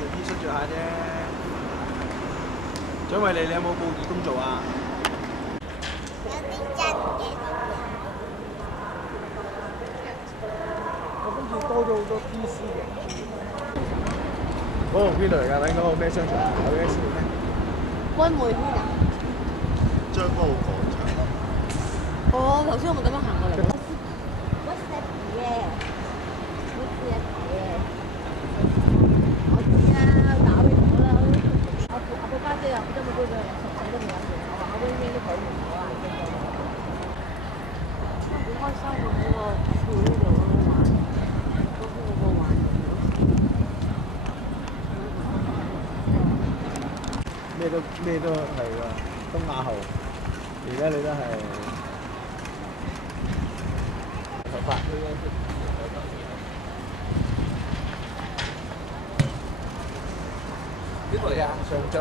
衣恤住下啫。蔣慧妮，你有冇報義工做啊？有啲真嘅。我跟住多咗好多 DC 嘅。嗰度邊度嚟㗎？嗰個咩商場？有咩事咩？溫匯軒啊！將軍澳廣場。哦，頭先我咪咁樣行過嚟。What's that 嘅？好似一睇嘅。我知啦，打俾我啦。我個家姐啊，佢今日都俾我10歲都未揾完，我話我永遠都改唔到啊！好開心啊！嗰個跳呢度嗰個玩，嗰個玩。咩都係㗎，東亞後。而家你都係頭髮。呢個嚟啊，上晝。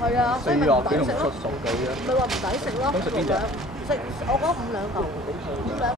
係啊，所以咪唔抵食咯。熟嘅啫。咪話唔抵食咯。咁食邊隻？食我覺得5兩嚿，5兩。